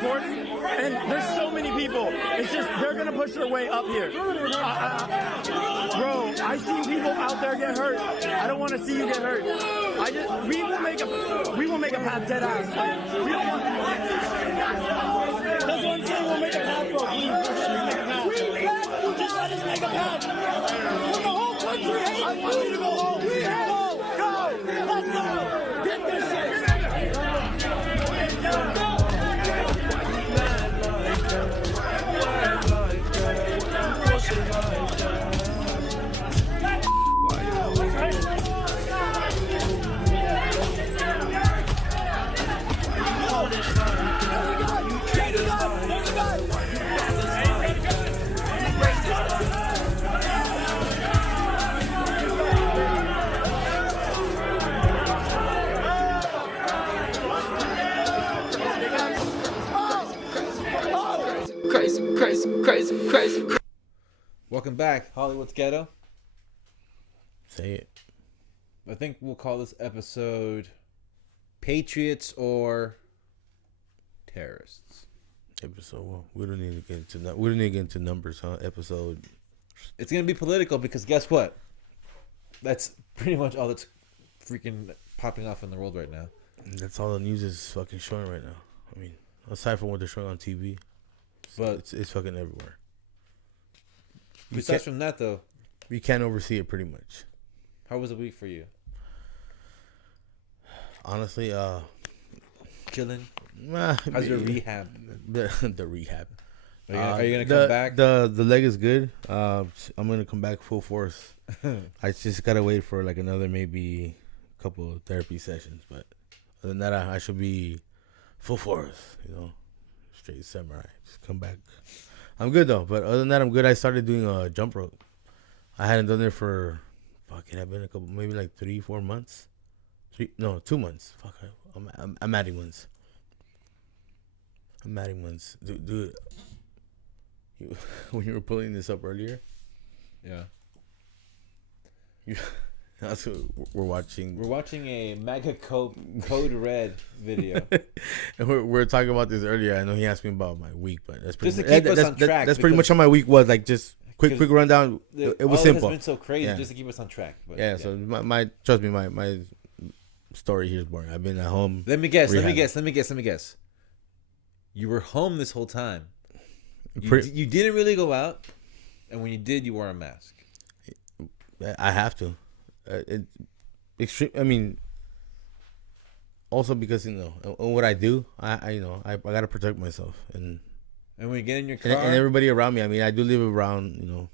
recording, and there's so many people. It's just they're gonna push their way up here. Bro, I've seen people out there get hurt. I don't want to see you get hurt. We will make a path dead ass. We don't want. That's what I'm saying. We'll make a path, bro. Please, just let us make a path. For the whole country, I want you to go home. Go. Let's go. Get this shit. Crazy. Welcome back, Hollywood's Ghetto. Say it. I think we'll call this episode Patriots or Terrorists. Episode. Well, we don't need to get into numbers, huh? Episode. It's gonna be political because guess what? That's pretty much all that's freaking popping off in the world right now. That's all the news is fucking showing right now. I mean, aside from what they're showing on TV, but it's fucking everywhere. Besides from that, though, you can't oversee it pretty much. How was the week for you? Honestly, chilling. How's your rehab? The rehab. Are you gonna come back? The leg is good. I'm gonna come back full force. I just gotta wait for like another maybe couple of therapy sessions, but other than that, I should be full force. Straight samurai. Just come back. I'm good though, but other than that, I'm good. I started doing a jump rope. I hadn't done it for I've been a couple, maybe like 3-4 months. 2 months. I'm adding ones. Dude. When you were pulling this up earlier, yeah. That's what we're watching. We're watching a MAGA Code Red video. And we're talking about this earlier. I know he asked me about my week, but that's pretty just to keep us on track. That's pretty much how my week was. Like just quick rundown. It was simple. It's been so crazy just to keep us on track. But, yeah. So my trust me, my story here is boring. I've been at home. Let me guess. You were home this whole time. You didn't really go out, and when you did, you wore a mask. I have to. Extreme. I mean, also because what I do, I gotta protect myself and when you get in your car and everybody around me. I mean, I do live around.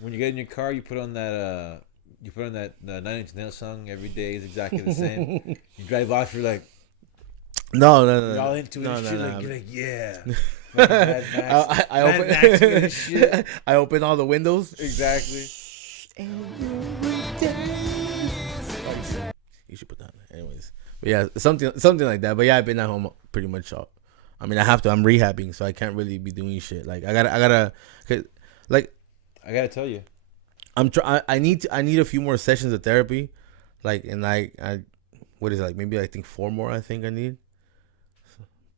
When you get in your car, you put on that 9 Inch Nails song. Every day is exactly the same. You drive off, you're like, no. You're all into it. You're like, yeah. I open all the windows. Exactly. You should put that. Anyways, but yeah, something like that. But yeah, I've been at home pretty much all. I mean, I have to. I'm rehabbing, so I can't really be doing shit. Like I gotta tell you, I need a few more sessions of therapy, like, and I what is it, like maybe I think 4 more. I think I need.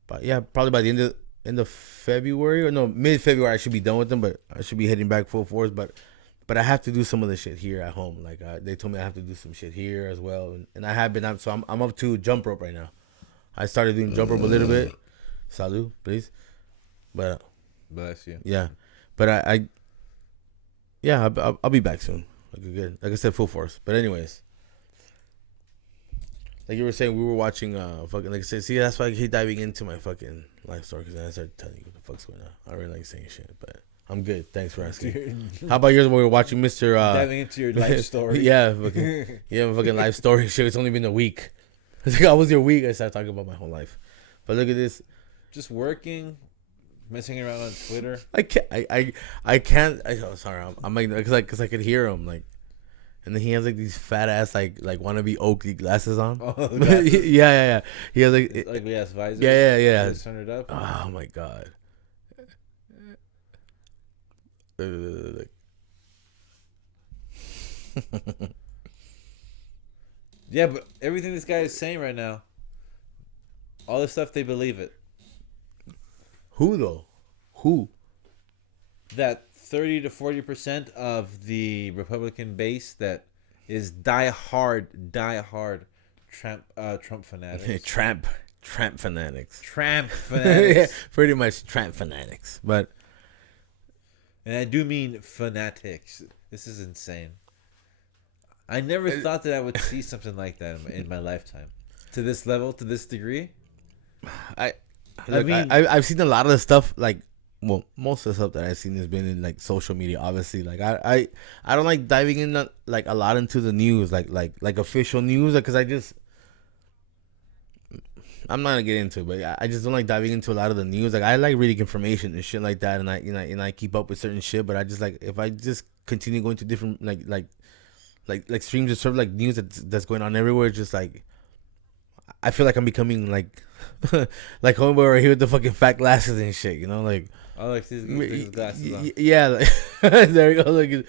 But yeah, probably by the end of February or no mid-February, I should be done with them. But I should be heading back full force. But I have to do some of the shit here at home. Like they told me I have to do some shit here as well, and I have been up. So I'm up to jump rope right now. I started doing jump rope a little bit. Salud, please. But bless you. Yeah, but I'll be back soon. Like I said, full force. But anyways, like you were saying, we were watching fucking, like I said, see, that's why I hate diving into my fucking life story, because then I start telling you what the fuck's going on. I really like saying shit, but I'm good. Thanks for asking. How about yours? When we were watching Mr. Diving into your life story. Yeah, fucking life story. Shit, it's only been a week. It's like, how was your week? I started talking about my whole life. But look at this. Just working, messing around on Twitter. I can't. Sorry, I'm like, because I could hear him like, and then he has like these fat ass like wannabe Oakley glasses on. Oh, yeah. He has like ugly ass visor. Yeah. Just turn it up. Oh my god. Yeah, but everything this guy is saying right now, all this stuff, they believe it. Who though? Who? That 30 to 40% of the Republican base that is Trump fanatics. Tramp fanatics. Tramp Yeah, fanatics. pretty much tramp fanatics. But And I do mean fanatics. This is insane. I never thought that I would see something like that in my lifetime. To this level, to this degree. I've seen a lot of the stuff, like, well, most of the stuff that I've seen has been in like social media. Obviously, like I don't like diving in like a lot into the news, like official news, because I'm not gonna get into it, but I just don't like diving into a lot of the news. Like, I like reading information and shit like that, and I keep up with certain shit. But I just like, if I just continue going to different like streams of sort of like news that's going on everywhere, just like I feel like I'm becoming like like homeboy right here with the fucking fat glasses and shit, you know, like. Oh, like these glasses on. Yeah, like, there you go. Like,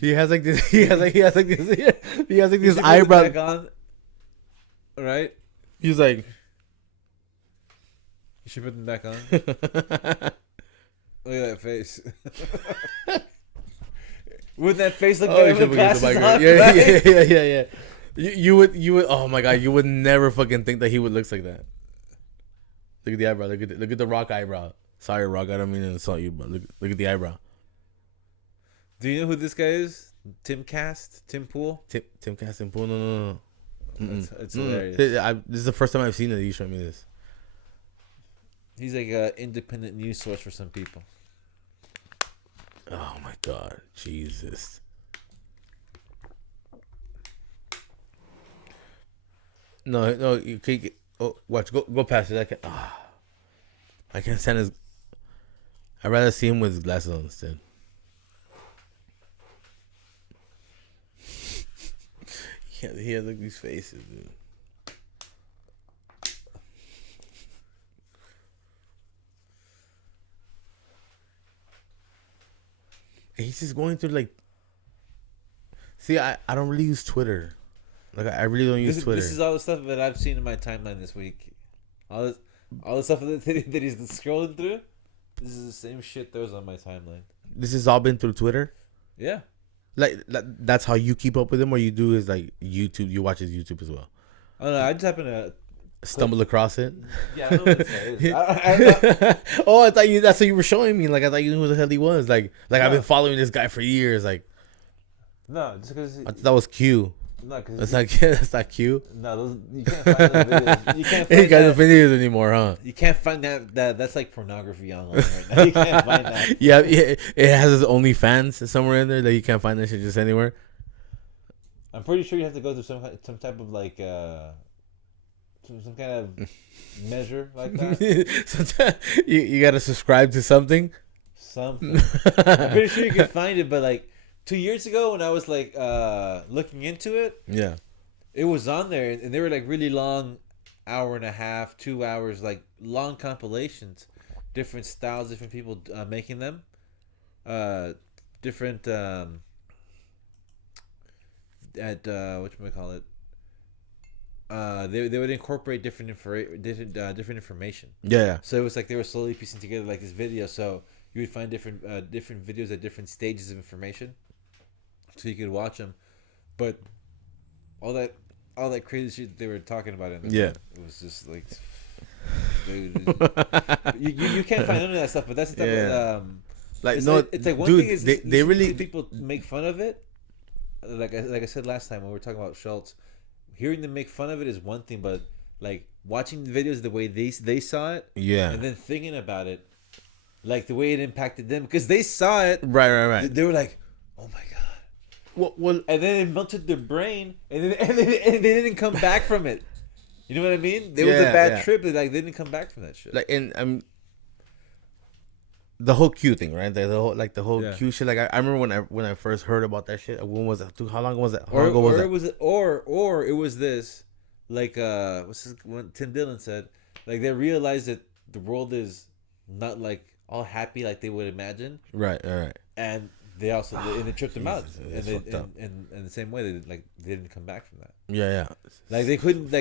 he has like this. He has like this eyebrow. Back on, right? He's like, you should put them back on. Look at that face. Would that face look better with glasses on? Yeah. You would. Oh my god, you would never fucking think that he would look like that. Look at the eyebrow. Look at the Rock eyebrow. Sorry, Rock. I don't mean to insult you, but look at the eyebrow. Do you know who this guy is? Tim Pool? Tim Cast and Pool. No. It's hilarious. This is the first time I've seen it. You showed me this. He's like an independent news source for some people. Oh my god, Jesus. No, you can't get. Oh, watch, go past it. I can't stand his. I'd rather see him with his glasses on instead. He has like these faces, dude. And he's just going through like. See, I don't really use Twitter. Like, I really don't use Twitter. This is all the stuff that I've seen in my timeline this week. All the stuff that he's scrolling through. This is the same shit that was on my timeline. This has all been through Twitter? Yeah. Like, that's how you keep up with him, or you do is like YouTube. You watch his YouTube as well. I don't know. I just happen to stumble across it. Yeah, I know what this guy is. Oh, I thought that's what you were showing me. Like, I thought you knew who the hell he was. Like I've been following this guy for years. Like, no, just because I thought that was Q. No, because that's not Q. No, you can't find those videos. You can't Ain't got find the videos anymore, huh? You can't find that. That's like pornography online right now. You can't find that. Yeah, it has its OnlyFans somewhere in there that you can't find that shit just anywhere. I'm pretty sure you have to go through some type of like some kind of measure like that. you got to subscribe to something. Something. I'm pretty sure you can find it, but like 2 years ago when I was like looking into it, yeah, it was on there, and they were like really long, hour and a half, 2 hours, like long compilations, different styles, different people making them, different whatchamacallit, they would incorporate different information. Yeah. So it was like they were slowly piecing together like this video. So you would find different videos at different stages of information, so you could watch them. But all that crazy shit they were talking about in there, it was just like, dude, you can't find none of that stuff. But that's the type of like it's no, like, it's like one dude, thing is they really people make fun of it. Like I said last time when we were talking about Schultz, hearing them make fun of it is one thing, but like watching the videos the way they saw it, and then thinking about it, like the way it impacted them, because they saw it, right. They were like, "Oh my god!" Well, and then it melted their brain, and they didn't come back from it. You know what I mean? It was a bad trip. They didn't come back from that shit. Like, and the whole Q thing, right? The whole Q shit. Like, I remember when I first heard about that shit. When was that? How long was that? How long ago was that? Or it was this, like what Tim Dillon said. Like, they realized that the world is not like all happy like they would imagine. Right. And they also and they tripped them out, and in the same way they didn't come back from that. Yeah. Like they couldn't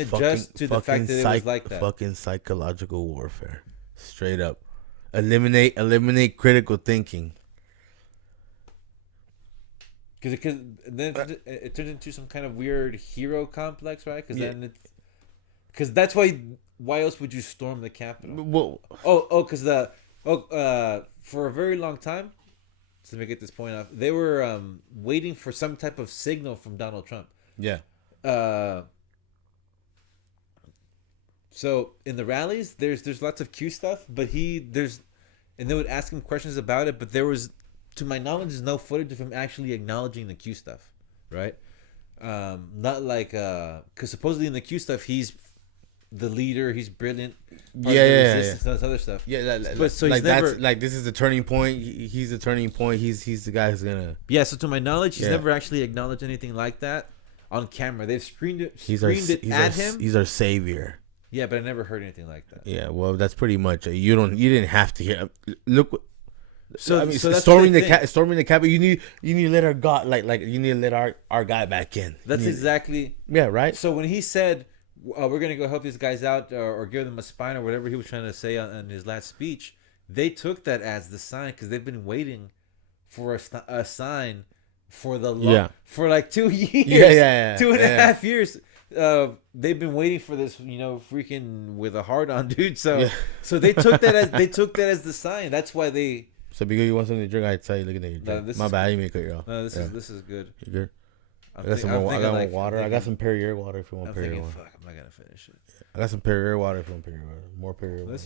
adjust to the fact that it was like that. Fucking psychological warfare. Straight up. Eliminate critical thinking. Because then it turns into some kind of weird hero complex, right? Because then it's because that's why else would you storm the Capitol? Well, Because for a very long time, so let me get this point off. They were waiting for some type of signal from Donald Trump. yeah. So in the rallies, there's lots of Q stuff, but and they would ask him questions about it, but there was, to my knowledge, there's no footage of him actually acknowledging the Q stuff, right? Not like because supposedly in the Q stuff he's the leader, he's brilliant, resistance, and this other stuff. Yeah, but so like he's never that's like this is the turning point. He's the turning point. He's the guy who's gonna. Yeah, so to my knowledge, he's never actually acknowledged anything like that on camera. They've screened it at him. He's our savior. Yeah, but I never heard anything like that. Yeah, well, that's pretty much you didn't have to hear. Look, so I mean, so storming the Capitol. You need to let our God like you need to let our guy back in. That's exactly right. So when he said we're gonna go help these guys out or give them a spine or whatever he was trying to say on his last speech, they took that as the sign because they've been waiting for a sign for for like 2 years, 2.5 years. They've been waiting for this, freaking with a heart on, dude. So they took that as the sign. That's why they. So because you want something to drink, I tell you, looking at your drink. My bad, I didn't mean to cut you off. No, this is good. You good? I got some water. I got some Perrier water if you want Perrier water. Fuck, I'm not gonna finish it. I got some Perrier water if you want Perrier water. More Perrier water.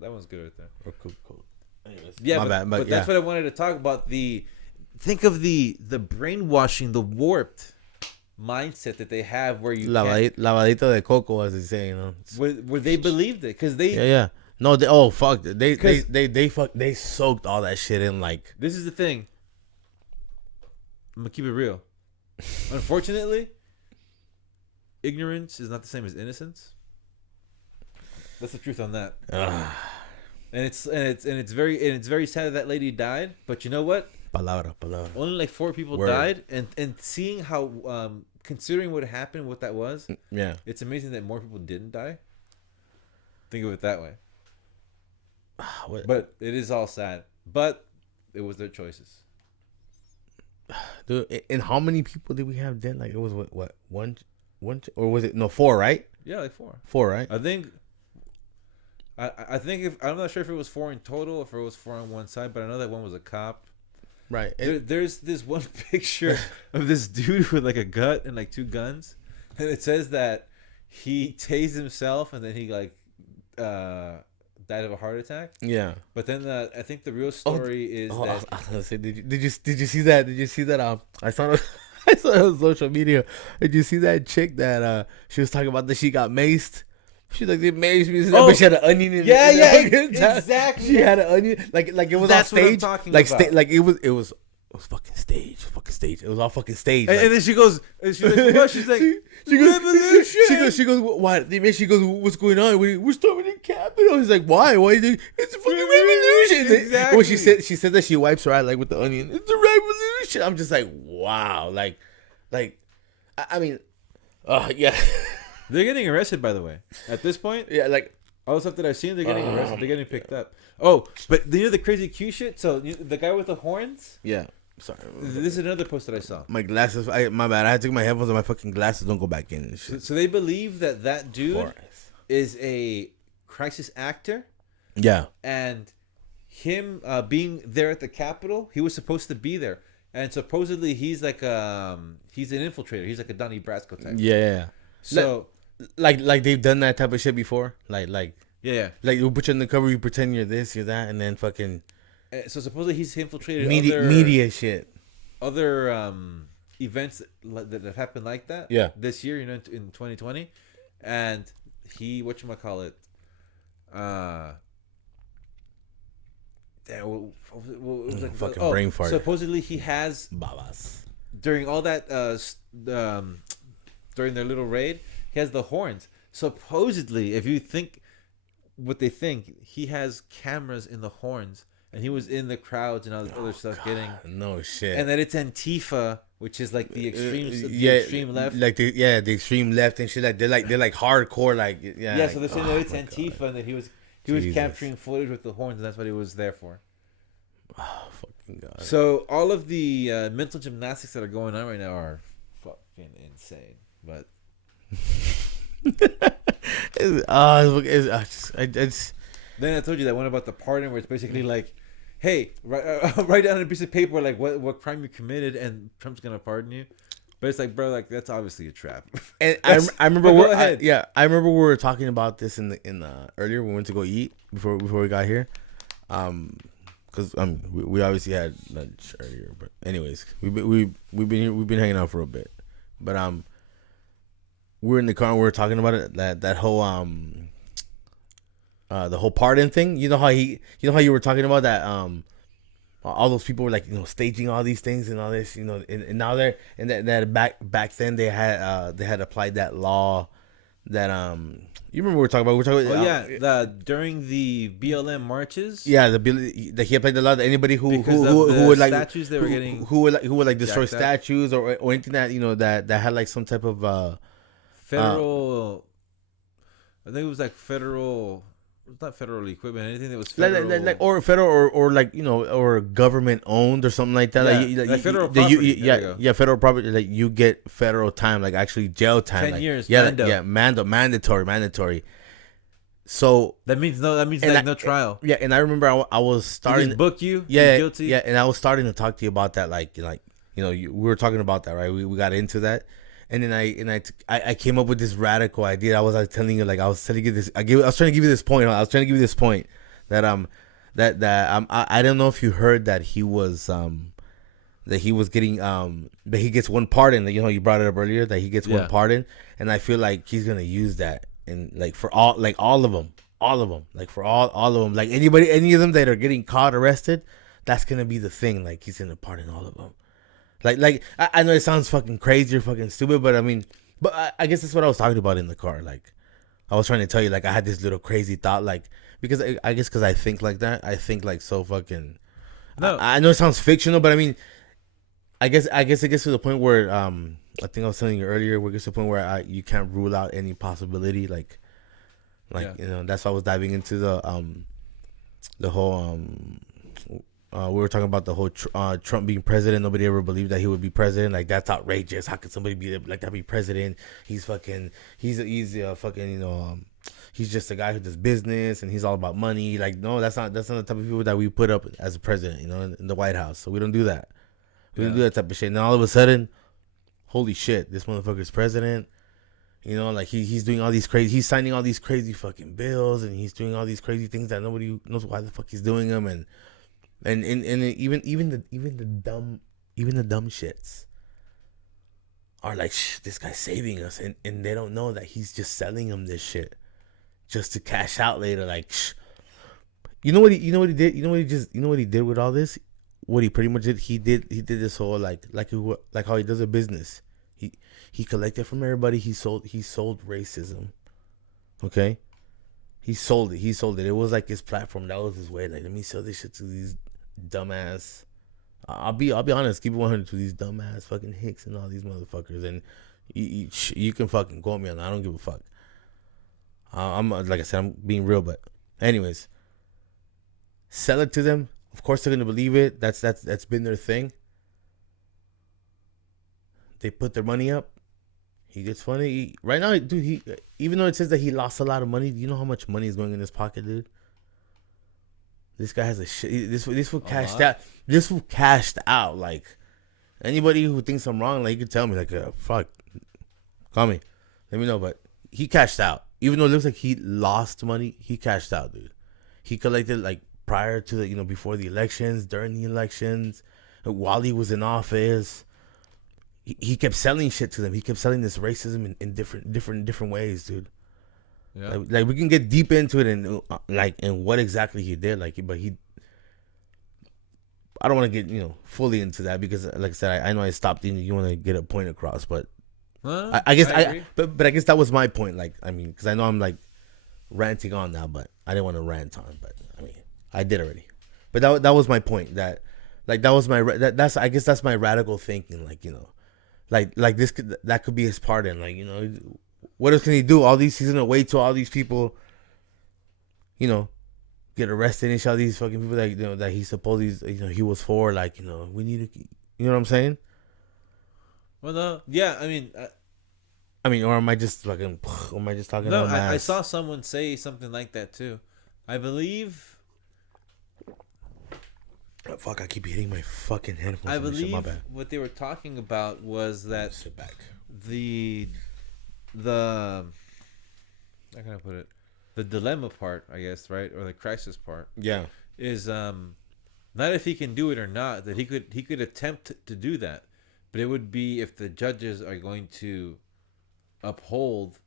That one's good right there. Oh, cool. Anyways, yeah, but that's what I wanted to talk about. Think of the brainwashing, the warped mindset that they have where you lavadito de coco, as they say, where they believed it because they no they soaked all that shit in. Like, this is the thing, I'm gonna keep it real. Unfortunately, ignorance is not the same as innocence. That's the truth on that. And it's very sad that lady died, but you know what? Palabra. Only like 4 people died, and seeing how considering what happened, what that was, it's amazing that more people didn't die. Think of it that way. But it is all sad. But it was their choices. Dude, and how many people did we have then? Like, it was what one, or was it 4? Right? Yeah, like 4. 4, right? I think. I think I'm not sure if it was 4 in total, or if it was 4 on one side, but I know that one was a cop. Right. There's this one picture of this dude with like a gut and like 2 guns, and it says that he tased himself and then he like died of a heart attack. Yeah. But then I think the real story is that. I was gonna say, did you see that? Did you see that? I saw it on social media. Did you see that chick that she was talking about that she got maced? She's like, they maced me, but she had an onion in exactly. She had an onion, like it was on stage, like it was fucking stage. It was all fucking stage. And then she goes, she's like, what? She's like, she goes, what? She goes, what's going on? We're storming the Capitol. He's like, why? Why? It's a fucking revolution. Exactly. When she said that, she wipes her eye like with the onion. It's a revolution. I'm just like, wow. Like, I mean, yeah. They're getting arrested, by the way. At this point, yeah, like all the stuff that I've seen, they're getting arrested. They're getting picked up. Oh, but the crazy Q shit. So the guy with the horns. Yeah. Sorry. This is another post that I saw. My glasses. My bad. I had to take my headphones and my fucking glasses don't go back in and shit. So they believe that dude is a crisis actor. Yeah. And him being there at the Capitol, he was supposed to be there, and supposedly he's like he's an infiltrator. He's like a Donnie Brasco type. Yeah. So. Like they've done that type of shit before, like yeah, like you put you in the cover, you pretend you're this, you're that, and then fucking. So supposedly he's infiltrated media shit, other events that have happened like that. Yeah, this year, in 2020, and he whatchamacallit, it was like fucking brain fart. Supposedly he has babas during all that during their little raid. He has the horns. Supposedly, if you think what they think, he has cameras in the horns, and he was in the crowds and all this other stuff. Getting no shit, and that it's Antifa, which is like the extreme left, like the extreme left and shit. Like they're like hardcore, like yeah. So they're saying that it's Antifa, and that He was Jesus. capturing footage with the horns, and that's what he was there for. Oh, fucking God. So all of the mental gymnastics that are going on right now are fucking insane. But then I told you that one about the pardon, where it's basically like, hey, write down on a piece of paper like what crime you committed, and Trump's gonna pardon you. But it's like, bro, like that's obviously a trap. And I remember I remember we were talking about this in earlier when we went to go eat before we got here, because we obviously had lunch earlier. But anyways, we've been hanging out for a bit, but we're in the car and we were talking about it, that whole the whole pardon thing. You know how you were talking about that all those people were like, staging all these things and all this, and now they're, and that back then they had applied that law that you remember we were talking about during the BLM marches, that he applied the law that anybody who would like statues they were getting who would like destroy statues or anything that that had like some type of federal I think it was like federal. It's not federal equipment. Anything that was federal, or federal, or like or government owned or something like that. Like federal property. Federal property. Like you get federal time, like actually jail time. 10 years. Mandatory. So that means no trial. Yeah, and I remember I was starting. They just book you. Guilty. Yeah, and I was starting to talk to you about that. We were talking about that, right? We got into that. And then I came up with this radical idea. I was telling you this. I was trying to give you this point. I was trying to give you this point that I don't know if you heard that he was getting that he gets one pardon. You brought it up earlier that he gets one pardon, and I feel like he's gonna use that and for all of them, for all of them, like any of them that are getting caught arrested, that's gonna be the thing. Like he's gonna pardon all of them. Like I know it sounds fucking crazy or fucking stupid, but I guess that's what I was talking about in the car. Like I was trying to tell you, like I had this little crazy thought, like because I think like that. I think like so fucking. No, I know it sounds fictional, but I guess it gets to the point where I think I was telling you earlier, where it gets to the point where you can't rule out any possibility. That's why I was diving into the whole we were talking about the whole Trump being president. Nobody ever believed that he would be president. Like that's outrageous. How could somebody be like that be president? He's fucking. He's fucking. He's just a guy who does business and he's all about money. Like no, that's not the type of people that we put up as a president. In the White House. So we don't do that. We don't do that type of shit. And then all of a sudden, holy shit, this motherfucker's president. Like he's doing all these crazy. He's signing all these crazy fucking bills and he's doing all these crazy things that nobody knows why the fuck he's doing them and even the dumb shits are like, this guy's saving us, and they don't know that he's just selling them this shit just to cash out later. Like, you know what he did? You know what he did with all this? What he pretty much did? He did this whole like how he does a business. He collected from everybody. He sold racism. Okay. He sold it. It was like his platform. That was his way. Like, let me sell this shit to these dumbass. I'll be honest. Keep it 100 to these dumbass fucking hicks and all these motherfuckers. And you can fucking quote me on that. I don't give a fuck. I'm like I said, I'm being real. But anyways, sell it to them. Of course they're gonna believe it. That's been their thing. They put their money up. He gets funny. Right now, dude, even though it says that he lost a lot of money, do you know how much money is going in his pocket, dude? This guy has a shit. This fool cashed out. This fool cashed out. Like, anybody who thinks I'm wrong, like, you can tell me, like, fuck, call me, let me know. But he cashed out. Even though it looks like he lost money, he cashed out, dude. He collected, like, prior to the, before the elections, during the elections, while he was in office. He kept selling shit to them. He kept selling this racism in different ways, dude. Yeah. Like we can get deep into it and and what exactly he did. Like, but I don't want to get fully into that because, like I said, I know I stopped. You want to get a point across, but I guess but I guess that was my point. Like, I mean, because I know I'm like ranting on now, but I didn't want to rant on. But I mean, I did already. But that was my point. That was my that's I guess that's my radical thinking. Like this that could be his pardon. Like, what else can he do? He's gonna wait till all these people, you know, get arrested and shot these fucking people that, you know, that he supposedly, you know, he was for. Like, you know, we need to, you know what I'm saying? Well, no, yeah, I mean, or am I just fucking, or am I just talking no, out I saw someone say something like that too. I believe. Oh, fuck, I keep hitting my fucking headphones. I and shit, my believe bad. what they were talking about was that Sit back. the how can I put it? The dilemma part, I guess, right, or the crisis part Yeah. is not if he can do it or not. That he could attempt to do that, but it would be if the judges are going to uphold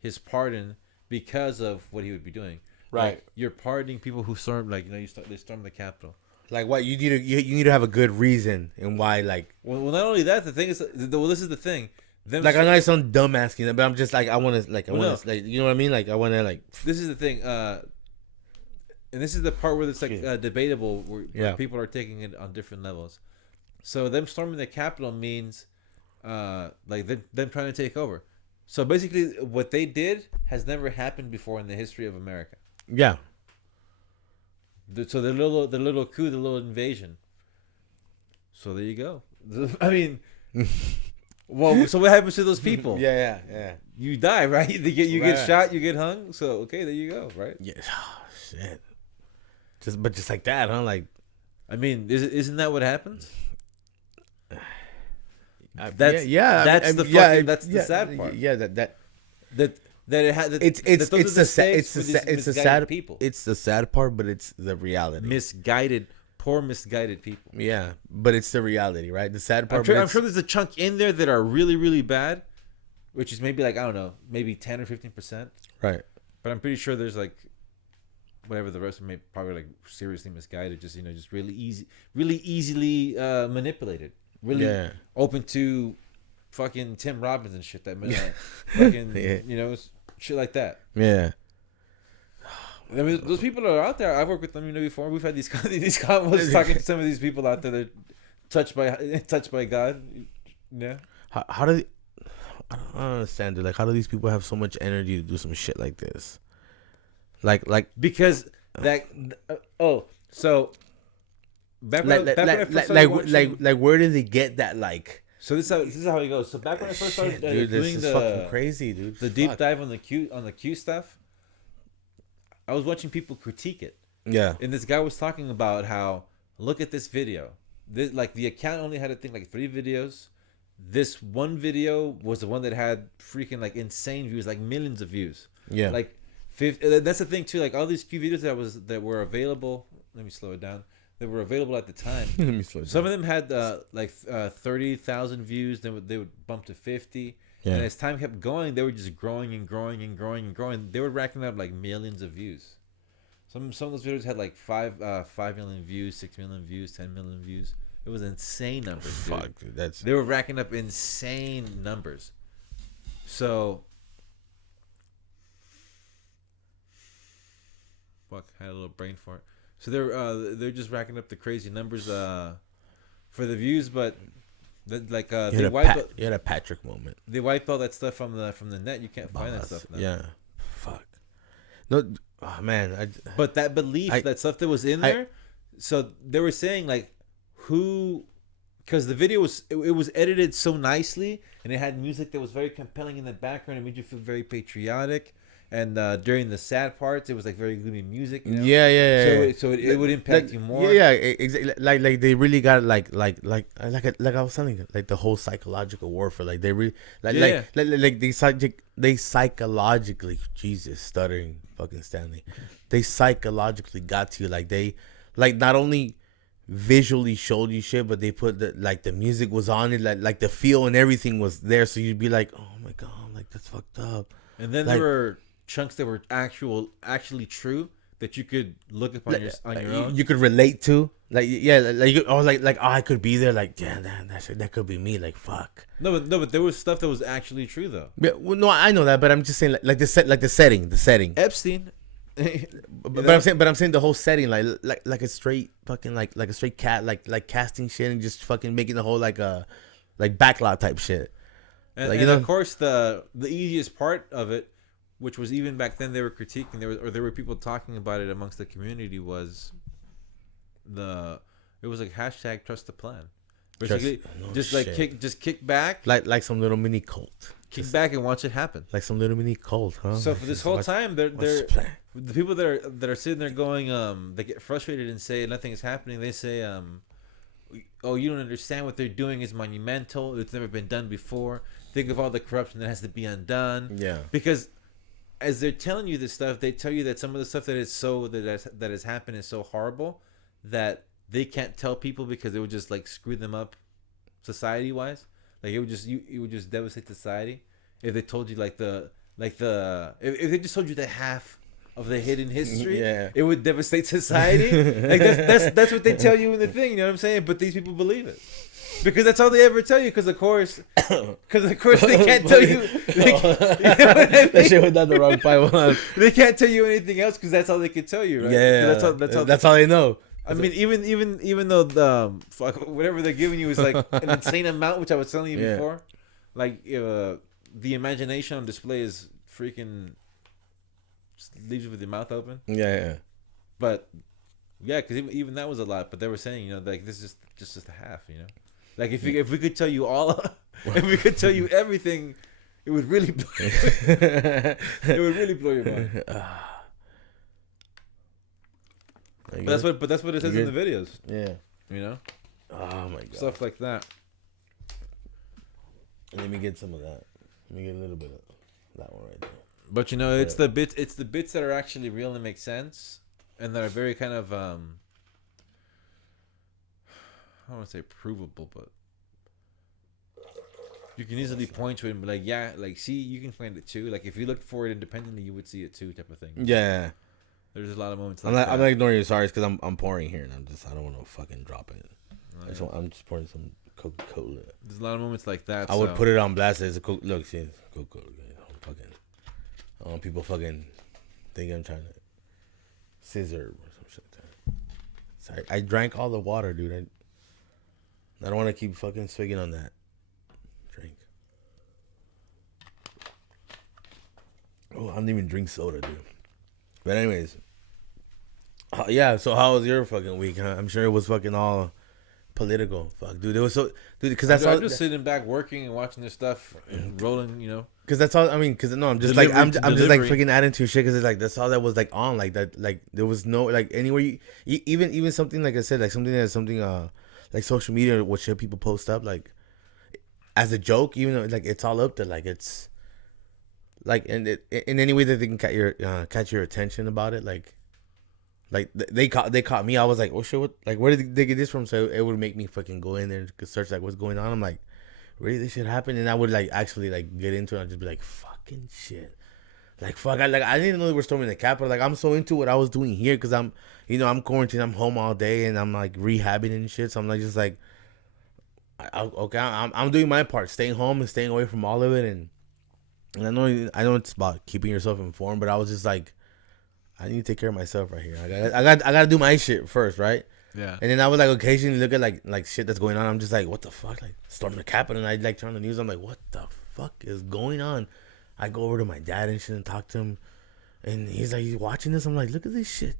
his pardon because of what he would be doing. Right. Like, you're pardoning people who stormed, like, you know, they stormed the Capitol. Like, what you need to have a good reason and why. Like, Well, not only that, the thing is, well, this is the thing. like, I know I sound dumb asking that, but I'm just like, I want to, like, No. like, you know what I mean? Like, I want to, like, This is the thing, and this is the part where it's like debatable, where people are taking it on different levels. So them storming the Capitol means, like them trying to take over. So basically, what they did has never happened before in the history of America. yeah. So the little coup, the little invasion. So there you go. I mean, well, so what happens to those people? Yeah. You die, right? You get shot, you get hung. So okay, there you go, right? Yeah. Oh, shit. Just like that, huh? Like, I mean, isn't that what happens? that's that's the sad part. Yeah, It's the sad people. It's the sad part, but it's the reality. Poor misguided people. Yeah, but it's the reality, right? The sad part. I'm sure there's a chunk in there that are really, really bad, which is maybe like, I don't know, maybe 10 or 15%. Right. But I'm pretty sure there's like whatever the rest are probably like seriously misguided, just, you know, just really easily manipulated. Really open to fucking Tim Robbins and shit. That fucking you know, shit like that. Yeah. I mean, those people are out there. I've worked with them, you know, before. We've had these combos talking to some of these people out there that are touched by God. Yeah. How do I don't understand, dude. Like, how do these people have so much energy to do some shit like this? Like because that so. Back when I first started watching, where did they get that? Like, so this is how it goes. So back when I first started dude, doing this is fucking crazy, dude. The deep dive on the Q stuff, I was watching people critique it. Yeah. And this guy was talking about how, look at this video. Like, the account only had, I think, like 3 videos. This one video was the one that had freaking like insane views, like millions of views. Yeah. Like, that's the thing too. Like, all these Q videos that were available. Let me slow it down. That were available at the time. Some of them had like 30,000 views. Then they would bump to 50. Yeah. And as time kept going, they were just growing and growing and growing and growing. They were racking up like millions of views. Some of those videos had like 5 million views, 6 million views, 10 million views. It was insane numbers. Fuck, dude. They were racking up insane numbers. So, fuck, I had a little brain fart. So they're just racking up the crazy numbers for the views, but they had a Patrick moment. They wiped all that stuff from the net. You can't find that stuff now. Yeah, fuck. No, oh man. But that belief, that stuff that was in there. So they were saying like, because the video was edited so nicely, and it had music that was very compelling in the background. It made you feel very patriotic. And during the sad parts, it was like very gloomy music. You know? Yeah. So it would impact you more. Yeah, exactly. Like they really got like I was telling you, like the whole psychological warfare. Like they really like they psychologically, Jesus, stuttering fucking Stanley. They psychologically got to you. Like they not only visually showed you shit, but they put the music was on it. Like the feel and everything was there. So you'd be like, oh my god, like that's fucked up. And then there were chunks that were actually true that you could look up on your own. You could relate to, I could be there. Like, yeah, that could be me. Like, fuck. No, but there was stuff that was actually true though. Yeah, well, no, I know that, but I'm just saying, the setting. Epstein. but I'm saying the whole setting, like a straight fucking like a straight cat, like casting shit and just fucking making the whole like backlot type shit. And of course the easiest part of it which was even back then they were critiquing, there were people talking about it amongst the community, was it was like hashtag trust the plan. Basically, just kick back, like some little mini cult. Kick back and watch it happen. Like some little mini cult, huh? So for this whole time, they're the people that are sitting there going, they get frustrated and say nothing is happening. They say, oh, you don't understand, what they're doing is monumental. It's never been done before. Think of all the corruption that has to be undone. Yeah. Because as they're telling you this stuff, they tell you that some of the stuff that has happened is so horrible that they can't tell people because it would just like screw them up society wise. Like it would just devastate society if they told you if they just told you the half of the hidden history. Yeah. It would devastate society. Like that's what they tell you in the thing. You know what I'm saying? But these people believe it because that's all they ever tell you. Because of course they can't tell you. You know what I mean? That shit went down the wrong pipe. They can't tell you anything else because that's all they can tell you, right? Yeah. That's all they know. I mean, even though whatever they're giving you is like an insane amount, which I was telling you before, like the imagination on display is freaking just leaves you with your mouth open. Yeah. But yeah, because even that was a lot. But they were saying, you know, like this is just a half, you know, like if we could tell you all, if we could tell you everything, it would really it would really blow your mind. But that's what it says in the videos. Yeah. You know? Oh my god. Stuff like that. Let me get some of that. Let me get a little bit of that one right there. But you know, it's the bits that are actually real and make sense and that are very kind of I don't want to say provable, but you can easily point to it and be like, yeah, like see, you can find it too. Like if you looked for it independently, you would see it too, type of thing. Yeah. There's a lot of moments. I'm not ignoring your sorries because I'm pouring here and I don't want to fucking drop it. I'm just pouring some Coca-Cola. There's a lot of moments like that. I would put it on blast as a look. See, it's Coca-Cola. I don't want people fucking think I'm trying to scissor or some shit like that. Sorry, I drank all the water, dude. I don't want to keep fucking swigging on that drink. Oh, I don't even drink soda, dude. But anyways, yeah. So how was your fucking week? Huh? I'm sure it was fucking all political. Fuck, dude. It was so, dude. Because that's all. I'm just sitting back working and watching this stuff and rolling. You know. Because that's all. I mean, because no, I'm just like I'm just like freaking adding to shit. Because it's like that's all that was like on like that. Like there was no like anywhere you even something like I said like something that's something like social media, what shit people post up like as a joke. Even though like it's all up there. Like it's. Like in any way that they can catch your attention about it, like they caught me. I was like, oh shit, what? Like where did they get this from? So it would make me fucking go in there and search like what's going on. I'm like, really, this shit happened, and I would like actually like get into it and just be like, fucking shit, like fuck. I didn't know they were storming the Capitol. Like I'm so into what I was doing here because I'm quarantined. I'm home all day and I'm like rehabbing and shit. So I'm like just like, I'm doing my part, staying home and staying away from all of it and I know it's about keeping yourself informed, but I was just like, I need to take care of myself right here. I gotta do my shit first, right? Yeah. And then I would like occasionally look at like shit that's going on. I'm just like, what the fuck? Like storming the Capitol, and I like turn on the news. I'm like, what the fuck is going on? I go over to my dad and shit and talk to him, and he's like, he's watching this. I'm like, look at this shit.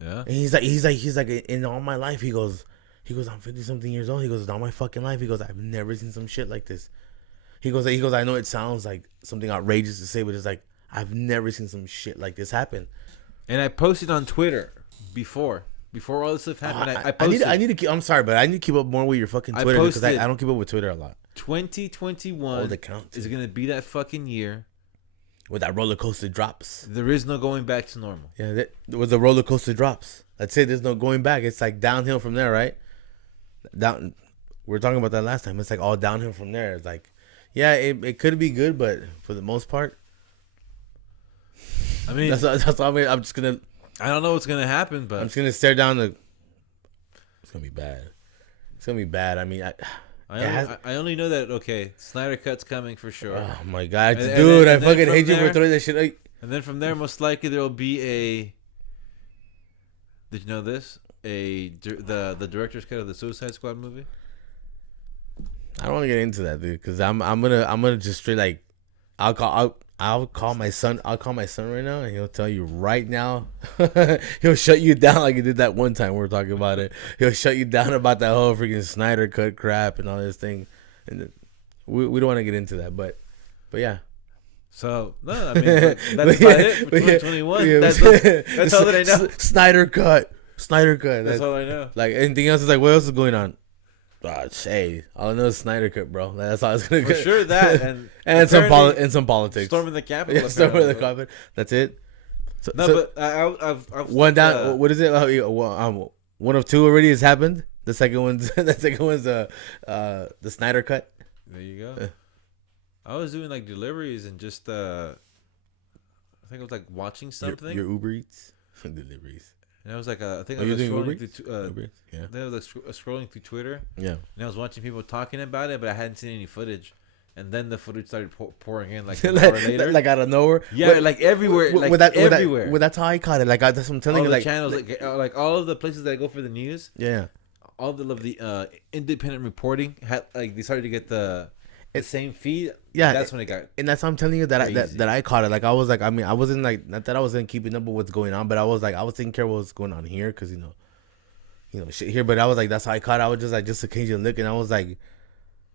Yeah. And he's like, in all my life, he goes, I'm 50-something years old. He goes, in all my fucking life, he goes, I've never seen some shit like this. He goes, I know it sounds like something outrageous to say, but it's like, I've never seen some shit like this happen. And I posted on Twitter before all this stuff happened. I posted. I need to keep, I'm sorry, but I need to keep up more with your fucking Twitter because I don't keep up with Twitter a lot. 2021 is going to be that fucking year. With that roller coaster drops. There is no going back to normal. Yeah, with the roller coaster drops. Let's say there's no going back. It's like downhill from there, right? Down. We were talking about that last time. It's like all downhill from there. It's like, yeah, it could be good, but for the most part, I mean, that's all. I'm just gonna. I don't know what's gonna happen, but I'm just gonna stare down the. It's gonna be bad. It's gonna be bad. I mean, I only know that Snyder Cut's coming for sure. Oh my god, dude! I fucking hate you for throwing that shit. And then from there, most likely there will be a. Did you know this? The director's cut of the Suicide Squad movie. I don't want to get into that, dude, because I'm gonna just straight like, I'm I'll call my son. I'll call my son right now, and he'll tell you right now. He'll shut you down like he did that one time we were talking about it. He'll shut you down about that whole freaking Snyder cut crap and all this thing. And we don't want to get into that, but yeah. So no, I mean that's about it for 2021. Yeah, that's all that I know. Snyder cut. That's all I know. Like anything else is like, what else is going on? Hey, all I know is Snyder cut, bro. That's all it's gonna For sure that and some politics. Storming the Capitol. Yeah, storming the Capitol. That's it. But I've one down. What is it? One of two already has happened. The second one's the Snyder cut. There you go. I was doing like deliveries and just I think I was like watching something. Your Uber Eats deliveries. And I was like, I think I was scrolling yeah. Then I was like scrolling through Twitter. Yeah. And I was watching people talking about it, but I hadn't seen any footage. And then the footage started pouring in like an hour later, like out of nowhere. Yeah, like everywhere, everywhere. Well, that's how I caught it. Like that's what I'm telling all you. The like channels, like all of the places that I go for the news. Yeah. All of the independent reporting had like they started to get the same feed. Yeah, that's when it got. And that's how I'm telling you that I caught it. Like I was like, I mean, I wasn't like, not that I wasn't keeping up with what's going on, but I was like, I was taking care of what's going on here because you know shit here. But I was like, that's how I caught it. I was just like, just occasionally looking. I was like,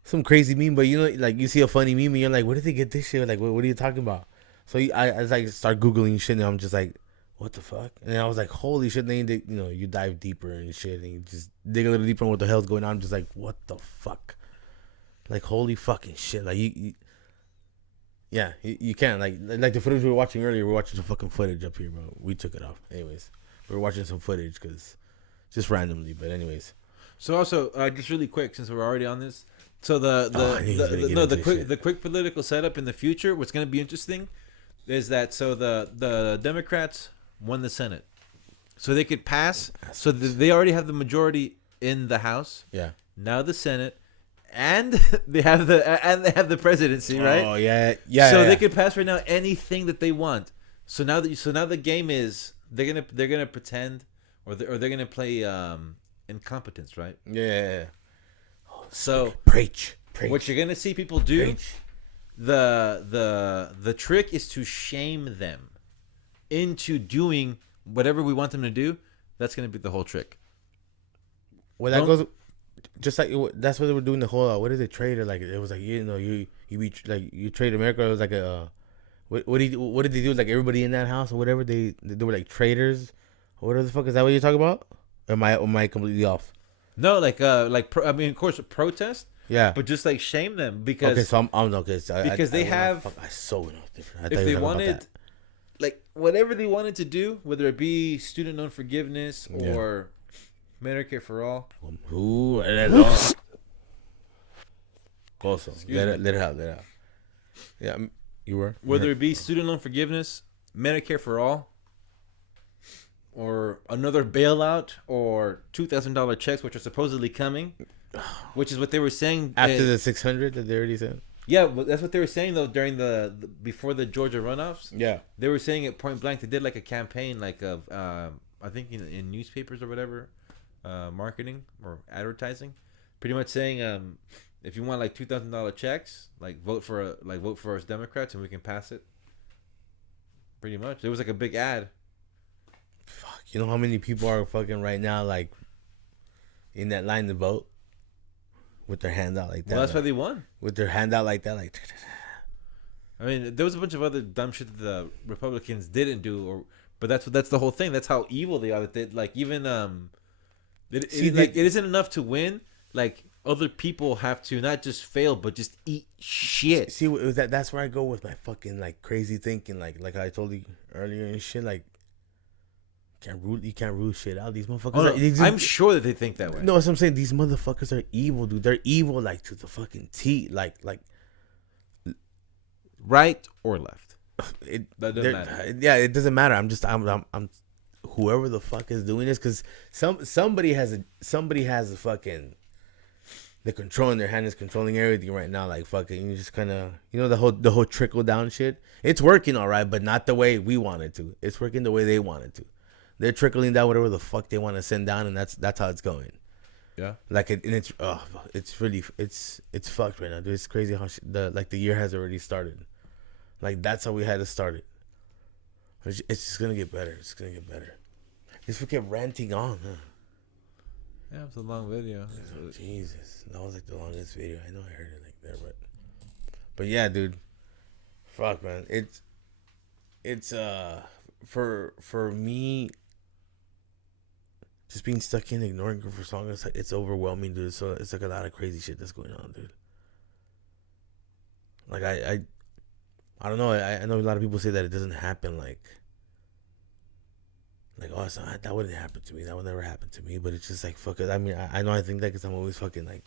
some crazy meme, but you know, like you see a funny meme and you're like, where did they get this shit? Like, what are you talking about? So I was like, start googling shit, and I'm just like, what the fuck? And then I was like, holy shit! Then you dive deeper and shit, and you just dig a little deeper on what the hell's going on. I'm just like, what the fuck? Like, holy fucking shit! Like you can't like the footage we were watching earlier. We were watching some fucking footage up here, bro. We took it off, anyways. We were watching some footage because just randomly, but anyways. So also, just really quick, since we're already on this, so the quick political setup in the future, what's going to be interesting, is that the Democrats won the Senate, so they could pass. So they already have the majority in the House. Yeah. Now the Senate. And they have the presidency, right? Oh yeah. So they could pass right now anything that they want. So now the game is they're gonna pretend or they're gonna play incompetence, right? Yeah. So preach. What you're gonna see people do, the trick is to shame them into doing whatever we want them to do. That's gonna be the whole trick. Well, that goes. Just like that's what they were doing the whole what is it trade, or like it was like you be like you trade America. It was like a what did they do, like everybody in that house or whatever, they were like traders or whatever the fuck. Is that what you're talking about? Or am I completely off? No, I mean, of course, protest. Yeah, but just like shame them because okay, so I'm okay. So because they have so different. If they wanted, like whatever they wanted to do, whether it be student loan forgiveness or Medicare for all. Ooh, also, let it out. Yeah, you were. Whether it be student loan forgiveness, Medicare for all, or another bailout, or $2,000 checks, which are supposedly coming, which is what they were saying after the 600 that they already said. Yeah, but that's what they were saying though during the before the Georgia runoffs. Yeah, they were saying it point blank. They did like a campaign, like of I think in newspapers or whatever. Marketing or advertising, pretty much saying if you want like $2,000 checks, like vote for us Democrats and we can pass it. Pretty much, it was like a big ad. Fuck, you know how many people are fucking right now like in that line to vote with their hand out like that. Well, that's why they won with their hand out like that. Like, I mean, there was a bunch of other dumb shit that the Republicans didn't do, but that's the whole thing. That's how evil they are. That they like even It isn't enough to win. Like other people have to not just fail, but just eat shit. See, that's where I go with my fucking like crazy thinking. Like I told you earlier and shit. Like you can't rule shit out. These motherfuckers. I'm sure that they think that way. No, that's what I'm saying. These motherfuckers are evil, dude. They're evil like to the fucking T. Like right or left. That doesn't matter. Yeah, it doesn't matter. I'm whoever the fuck is doing this, because somebody has a fucking the control in their hand is controlling everything right now. Like fucking, you just kind of the whole trickle down shit. It's working all right, but not the way we want it to. It's working the way they want it to. They're trickling down whatever the fuck they want to send down, and that's how it's going. Yeah, like it's really fucked right now, dude. It's crazy how the year has already started. Like that's how we had to start it. It's just gonna get better. It's gonna get better. If we kept ranting on, huh? Yeah, it's a long video. Oh, Jesus, that was like the longest video. I know I heard it like there, but yeah, dude. Fuck, man. It's for me. Just being stuck in ignoring her for so long, it's overwhelming, dude. So it's like a lot of crazy shit that's going on, dude. Like I don't know. I know a lot of people say that it doesn't happen like oh, it's not, that wouldn't happen to me. That would never happen to me. But it's just like fuck it. I mean, I know I think that because I'm always fucking like,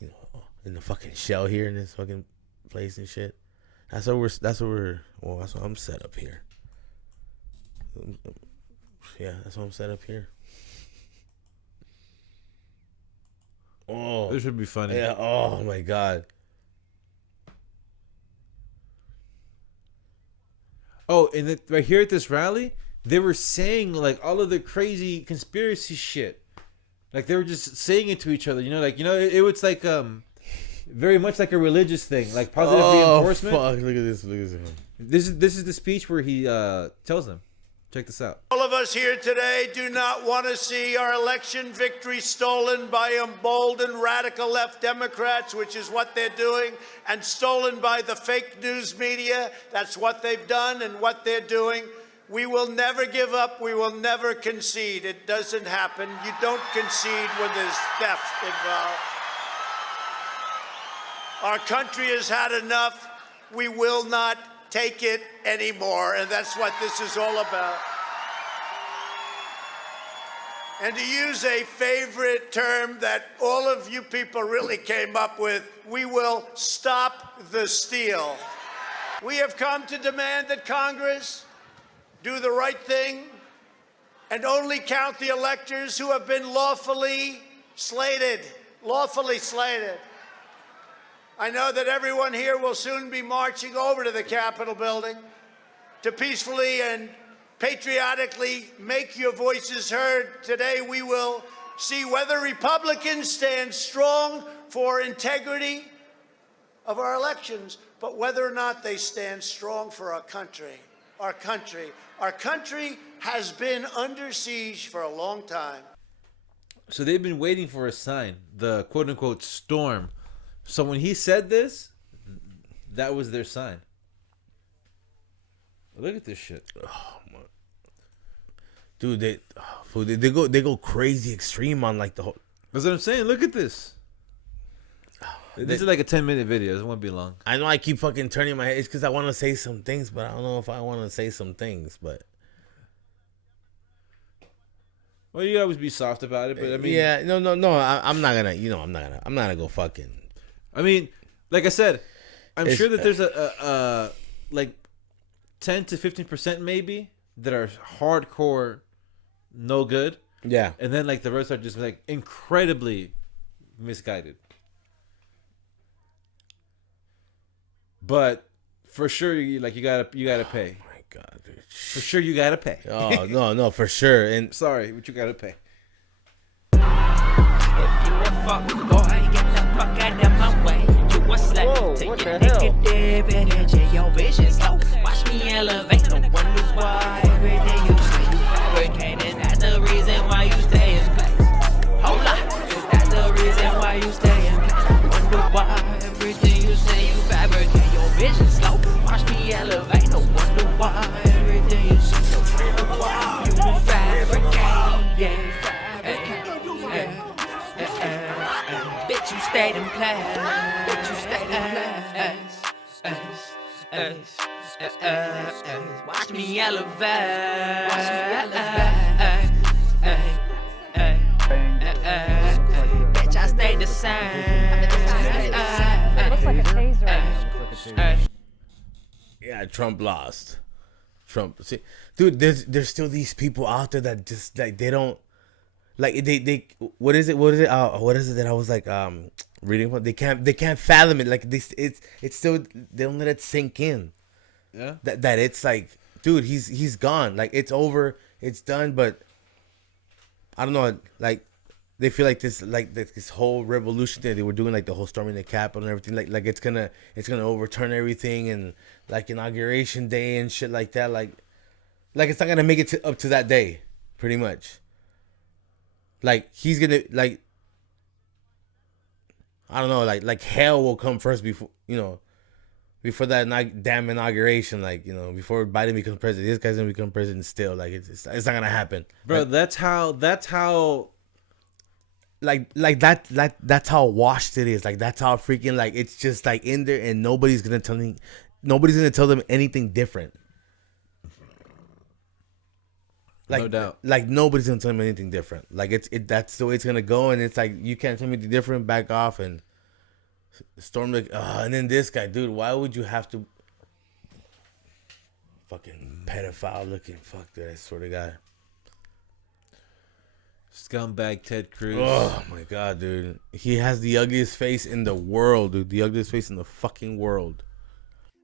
you know, in the fucking shell here in this fucking place and shit. That's what I'm set up here. Yeah, that's why I'm set up here. Oh, This should be funny. yeah. Oh my god. Oh, and right here at this rally, they were saying like all of the crazy conspiracy shit. Like they were just saying it to each other. You know, like it was like very much like a religious thing, like positive reinforcement. Fuck! Look at this. Look at this. This is the speech where he tells them. Check this out. All of us here today do not want to see our election victory stolen by emboldened radical left Democrats, which is what they're doing, and stolen by the fake news media. That's what they've done and what they're doing. We will never give up. We will never concede. It doesn't happen. You don't concede when there's theft involved. Our country has had enough. We will not take it anymore, and that's what this is all about. And to use a favorite term that all of you people really came up with, we will stop the steal. We have come to demand that Congress do the right thing and only count the electors who have been lawfully slated. Lawfully slated. I know that everyone here will soon be marching over to the Capitol building to peacefully and patriotically make your voices heard. Today we will see whether Republicans stand strong for integrity of our elections, but whether or not they stand strong for our country. Our country. Our country has been under siege for a long time. So they've been waiting for a sign, the quote unquote storm. So when he said this, that was their sign. Look at this shit. Oh my. Dude, they go crazy extreme on like the whole. That's what I'm saying. Look at this. This is like a 10-minute video. It won't be long. I know I keep fucking turning my head. It's because I want to say some things, but I don't know if I want to say some things. But Well, you always be soft about it, but I mean, yeah, no. I'm not gonna. I'm not gonna go fucking. I mean, like I said, I'm sure that there's a like 10 to 15% maybe that are hardcore no good. Yeah. And then like the rest are just like incredibly misguided. But for sure, you gotta pay. Oh my god, dude. For sure, you gotta pay. Oh no, for sure. And Sorry, but you gotta pay. If you a fuck boy, get the fuck out of my way. You a slut, take your negative energy, your vision's low. Watch me elevate, no wonder why. Every day you say you fabricating, that's the reason why you stay in place. Hold up, that's the reason why you stay in place. Wonder why everything you say you fabricate, your vision's low. Watch me elevate, no wonder why. Everything you say, no wonder why you fabricate, yeah. Bitch, you stayed in place. Bitch, you stayed in place. Watch me elevate. Watch me elevate. Bitch, I stayed the same. It looks like a taser. yeah, Trump lost. See, dude, there's still these people out there that just like they don't. Like they what is it what is it that I was like reading about? They can't fathom it. Like this it's still, they don't let it sink in. Yeah. That it's like, dude, he's gone. Like it's over, it's done. But I don't know. Like they feel like this whole revolution that they were doing, like the whole storming the Capitol and everything, like it's gonna overturn everything, and like inauguration day and shit like that, like it's not gonna make it up to that day, pretty much. Like he's gonna like, I don't know, like hell will come first before, you know, before that damn inauguration, like, you know, before Biden becomes president. This guy's gonna become president still. Like it's not gonna happen, bro. Like, that's how. That's how washed it is. Like that's how freaking, like, it's just like in there, and nobody's gonna tell them anything different. Like, no doubt. Like nobody's gonna tell them anything different. Like that's the way it's gonna go, and it's like you can't tell me anything different. Back off and storm like, and then this guy, dude. Why would you have to? Fucking pedophile looking fuck, dude. I swear to God. Scumbag Ted Cruz. Oh my God, dude. He has the ugliest face in the world, dude. The ugliest face in the fucking world.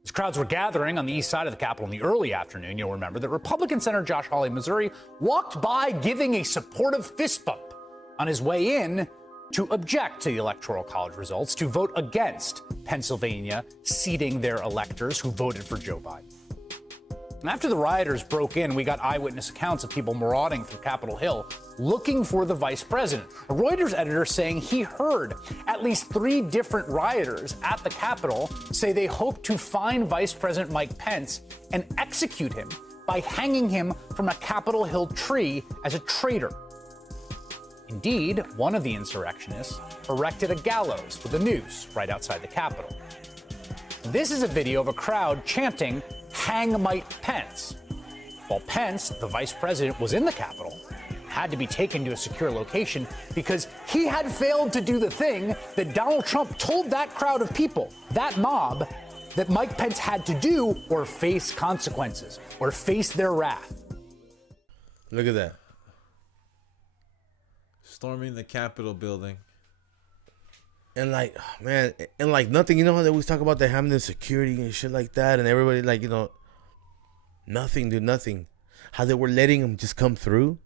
As crowds were gathering on the east side of the Capitol in the early afternoon, you'll remember that Republican Senator Josh Hawley of Missouri walked by giving a supportive fist bump on his way in to object to the Electoral College results, to vote against Pennsylvania seating their electors who voted for Joe Biden. And after the rioters broke in, we got eyewitness accounts of people marauding through Capitol Hill looking for the vice president. A Reuters editor saying he heard at least 3 different rioters at the Capitol say they hope to find Vice President Mike Pence and execute him by hanging him from a Capitol Hill tree as a traitor. Indeed, one of the insurrectionists erected a gallows with a noose right outside the Capitol. This is a video of a crowd chanting, "Hang Mike Pence," while Pence, the vice president, was in the Capitol, had to be taken to a secure location because he had failed to do the thing that Donald Trump told that crowd of people, that mob, that Mike Pence had to do or face consequences, or face their wrath. Look at that. Storming the Capitol building. And like, man, and like nothing, you know how they always talk about they having the security and shit like that, and everybody, like, you know, nothing, dude, nothing. How they were letting him just come through.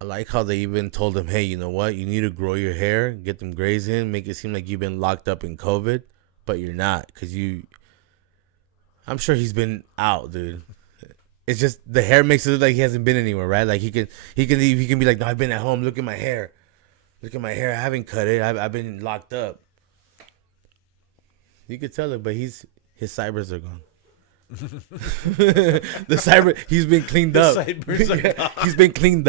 I like how they even told him, hey, you know what, you need to grow your hair, get them grays in, make it seem like you've been locked up in COVID, but you're not, because I'm sure he's been out, dude. It's just the hair makes it look like he hasn't been anywhere, right? Like he can be like, no, I've been at home. Look at my hair. Look at my hair. I haven't cut it. I've been locked up. You could tell it, but his cybers are gone. He's been cleaned up. The sideburns are gone. He's been cleaned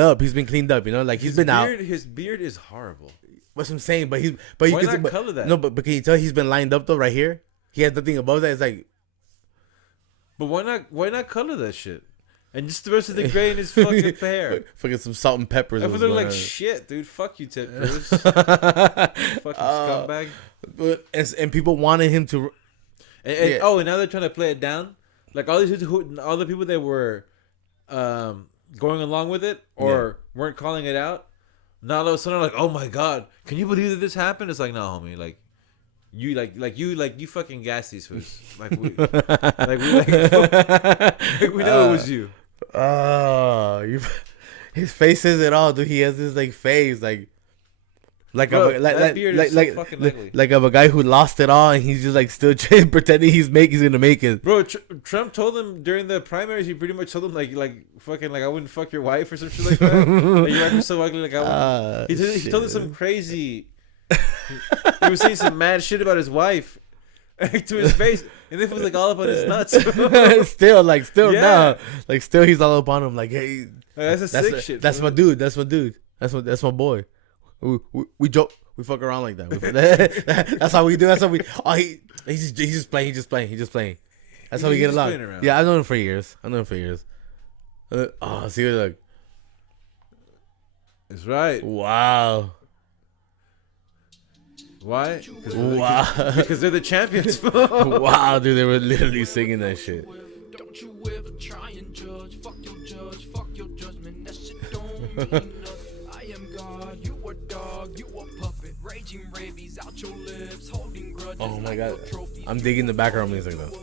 up. You know, like he's been out. His beard is horrible. What's I'm saying, but why not color that? No, but can you tell he's been lined up though? Right here, he has nothing above that. It's like, but why not color that shit? And just the rest of the gray in his fucking hair. Fucking some salt and peppers. I would look like shit, dude. Fuck you, Ted Cruz. Fucking scumbag. And people wanted him to. Oh, and now they're trying to play it down. Like all the people that were going along with it or weren't calling it out. Now all of a sudden, like, oh my god, can you believe that this happened? It's like, no, homie, like. You fucking gas these fools. Like we know it was you. His face says it all, dude. He has this like face, that beard is so fucking ugly. Like of a guy who lost it all and he's just like still pretending he's gonna make it. Bro, Trump told him during the primaries. He pretty much told him like fucking like I wouldn't fuck your wife or some shit like that. Like, your wife was so ugly. Like I wouldn't. He told him some crazy. He was saying some mad shit about his wife to his face, and it was like all up on his nuts. still Yeah. now, like still he's all up on him. Like, hey, that's sick shit. That's my dude. That's my boy. We joke, we fuck around like that. That's how we do. That's how we. Oh, he's just playing. That's how we get along. Yeah, I've known him for years. See, look. That's right. Wow. Why? Wow. Because they're the champions. Wow, dude, they were literally singing that shit. Don't you ever try and judge. Fuck your judgment. That shit don't mean nothing. I am God, you a dog, you a puppet. Raging rabies out your lips, holding grudges. Oh my god. I'm digging the background music though.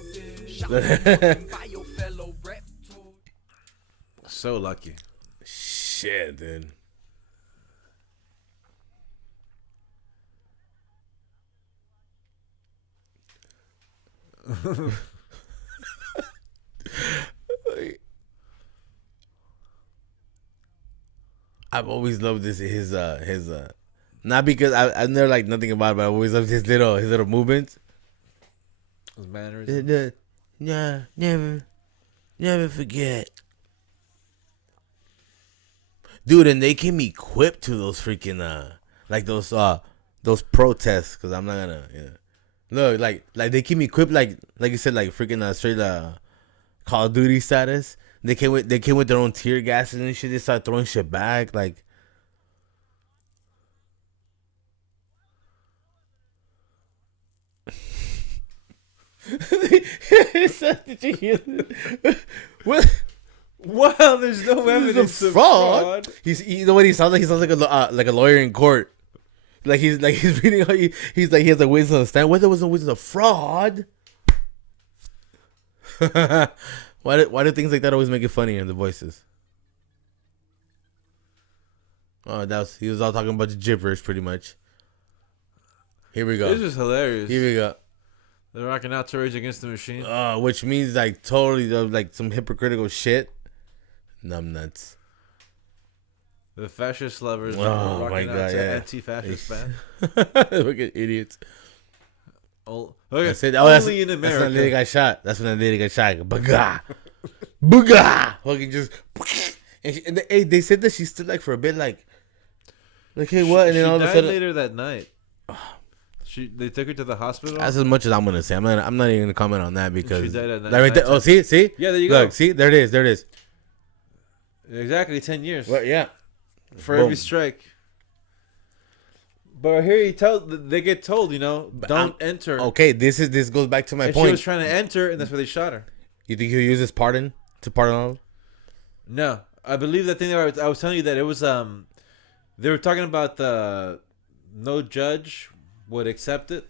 So lucky. Shit, dude. I've always loved his not because I never like nothing about it, but I always loved his little movements. His mannerisms. Yeah, never forget. Dude, and they came equipped to those freaking like those protests, because I'm not gonna look like they came equipped like you said, like freaking straight Call of Duty status. They came with their own tear gases and shit. They started throwing shit back like. Did you hear that? What? Wow, there's no evidence of fraud. You know what he sounds like? He sounds like a lawyer in court. He's reading. He's like he has a witness on the stand. Whether it was a witness of fraud. Why do things like that always make it funny in the voices? Oh, he was all talking about the gibberish pretty much. Here we go. This is hilarious. Here we go. They're rocking out to Rage Against the Machine. Which means like totally like some hypocritical shit. Numb nuts. The fascist lovers Oh rocking my out god, to yeah. anti-fascist band. Look at idiots. Oh, okay. That's it. Only in That's when America. the lady got shot. That's when the lady got shot. Baga. Booga. Fucking just. And they said that she stood like for a bit like hey, what? And then she all of a died sudden. later that night. They took her to the hospital. That's as much as I'm gonna say. I'm not even gonna comment on that because. She died at like right there. Oh, see. Yeah, there you Look, go. see, there it is. Exactly 10 years. Well, yeah. For Boom. every strike. But here they get told, don't enter. Okay, this goes back to my and point. she was trying to enter, and that's where they shot her. You think he'll use his pardon to pardon all? No, I believe that thing. I was telling you that it was they were talking about the no judge would accept it.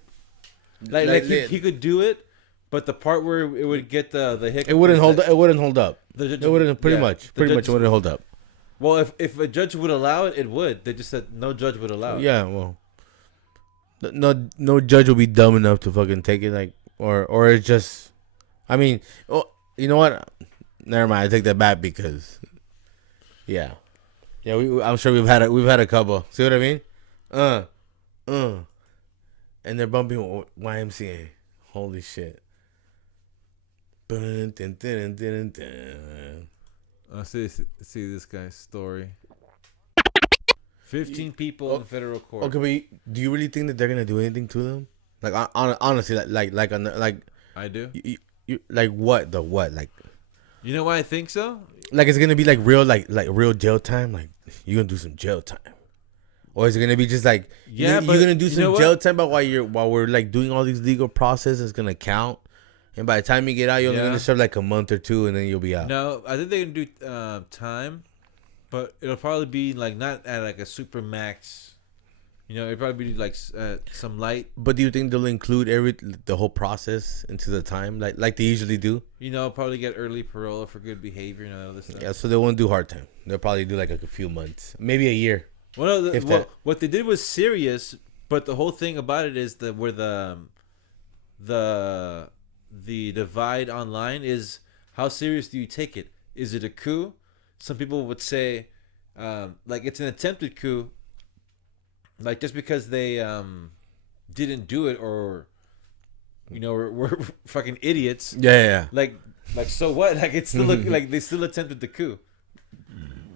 Like he could do it, but the part where it would get the hiccup. It wouldn't hold. It wouldn't hold up. The judge, It wouldn't pretty yeah, much. the Pretty much, judge- it wouldn't hold up. Well, if a judge would allow it, it would. They just said no judge would allow it. Yeah, well, no judge will be dumb enough to fucking take it. Like, or it's just. I mean, you know what? Never mind. I take that back because. Yeah. I'm sure we've had a couple. See what I mean? And they're bumping YMCA. Holy shit. Dun, dun, dun, dun, dun. See this guy's story. 15 people in federal court. Okay, but do you really think that they're gonna do anything to them? Like, honestly, like I do. You like what the what like? You know why I think so? Like, it's gonna be like real real jail time. Like, you're gonna do some jail time, or is it gonna be just like Yeah, you're but gonna do you some know jail what? time? But while we're like doing all these legal processes, it's gonna count. And by the time you get out, you're only Yeah. gonna serve like a month or two, and then you'll be out. No, I think they're gonna do time, but it'll probably be like not at like a super max. It'll probably be like some light. But do you think they'll include the whole process into the time, like they usually do? Probably get early parole for good behavior and all this stuff. Yeah, so they won't do hard time. They'll probably do like a few months, maybe a year. Well, no, If that- what they did was serious, but the whole thing about it is that where the divide online is how serious do you take it? Is it a coup? Some people would say, like it's an attempted coup. Like just because they didn't do it or we're fucking idiots. Yeah. Like so what? Like it's still like they still attempted the coup.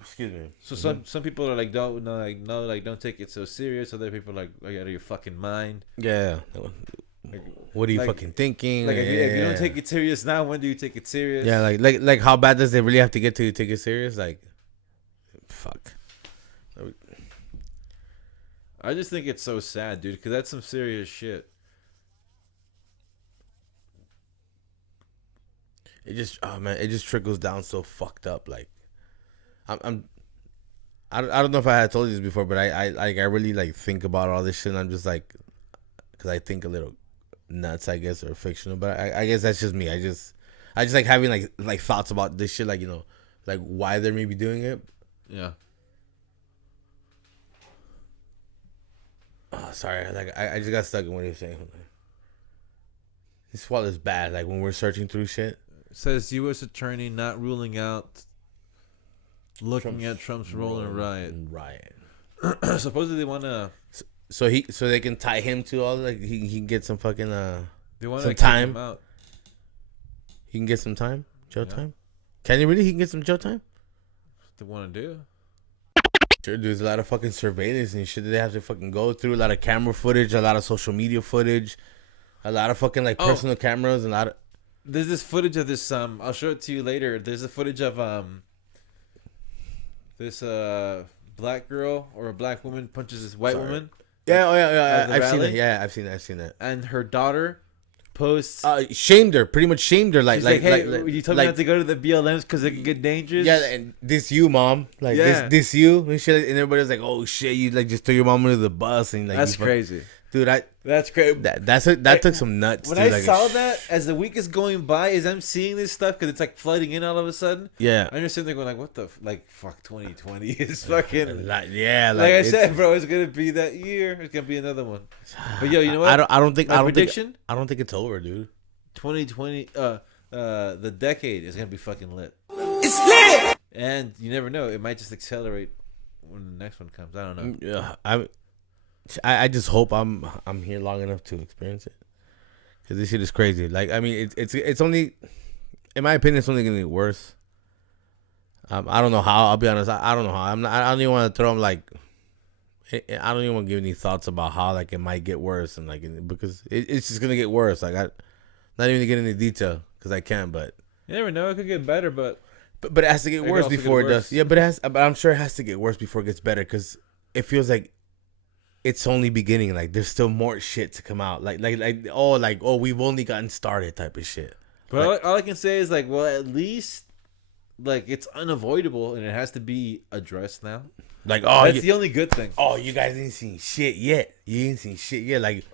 Excuse me. So some people are like don't don't take it so serious. Other people are like out of your fucking mind. Yeah. What are you fucking thinking? Like if you don't take it serious now, when do you take it serious? Yeah, like how bad does it really have to get to take it serious? Like, fuck. I just think it's so sad, dude, because that's some serious shit. It just trickles down so fucked up. Like, I don't know if I had told you this before, but I really like think about all this shit. And I'm just like, because I think a little nuts, I guess, or fictional. But I guess that's just me. I just like having like thoughts about this shit. Like, like why they're maybe doing it. Yeah. Oh, sorry. Like I just got stuck in what he was saying. This swallow is bad. Like when we're searching through shit. It says U.S. attorney not ruling out looking at Trump's role in a riot. Supposedly they want to. So they can tie him to all like he can get some fucking They want some to time. him out. He can get some time, jail time. Can he really? He can get some jail time. They want to do. Sure, there's a lot of fucking surveillance and shit that they have to fucking go through. A lot of camera footage, a lot of social media footage, a lot of fucking like personal cameras, and a lot of. There's this footage of this. I'll show it to you later. There's a footage of this black girl or a black woman punches this white woman. Yeah, at the I've seen rally. it. Yeah, I've seen that. And her daughter posts. Shamed her, pretty much shamed her. She's like, hey, you told me not to go to the BLMs because it can get dangerous. Yeah, and this you, mom. Like this you and shit. And everybody was like, oh shit, you like just threw your mom under the bus and like that's crazy. Dude, that's crazy. That took some nuts. When dude. I saw that, as the week is going by, as I'm seeing this stuff because it's like flooding in all of a sudden. Yeah, I'm just sitting there going like, "What the fuck? 2020 is fucking." Like I said, bro, it's gonna be that year. It's gonna be another one. But yo, you know what? I don't think. My prediction. I don't think it's over, dude. 2020. The decade is gonna be fucking lit. It's lit. And you never know. It might just accelerate when the next one comes. I don't know. Yeah, I just hope I'm here long enough to experience it, because this shit is crazy. Like I mean, it's only, in my opinion, it's only gonna get worse. I don't know how. I'll be honest. I don't know how. I don't even want to throw them like. I don't even want to give any thoughts about how like it might get worse and like because it's just gonna get worse. Like I, not even to get into detail because I can't. But you never know. It could get better, but it has to get worse before it does. Yeah, but I'm sure it has to get worse before it gets better because it feels like. It's only beginning. Like there's still more shit to come out. Like we've only gotten started type of shit. But like, all I can say is like, well, at least like it's unavoidable and it has to be addressed now. Like that's the only good thing. Oh, you guys ain't seen shit yet. You ain't seen shit yet. Like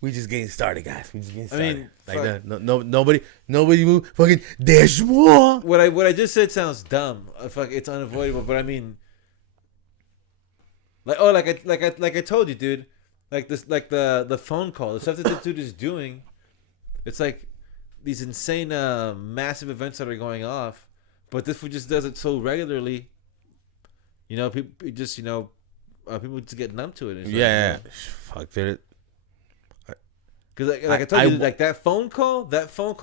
we just getting started, guys. We just getting started. I mean, like nobody move. Fucking there's more. What I just said sounds dumb. Fuck, it's unavoidable. But I mean. Like I told you, dude. Like this, like the phone call, the stuff that this dude is doing. It's like these insane, massive events that are going off, but this fool just does it so regularly. You know, people just people just get numb to it. Yeah, fuck it. Because like I told you, like that phone call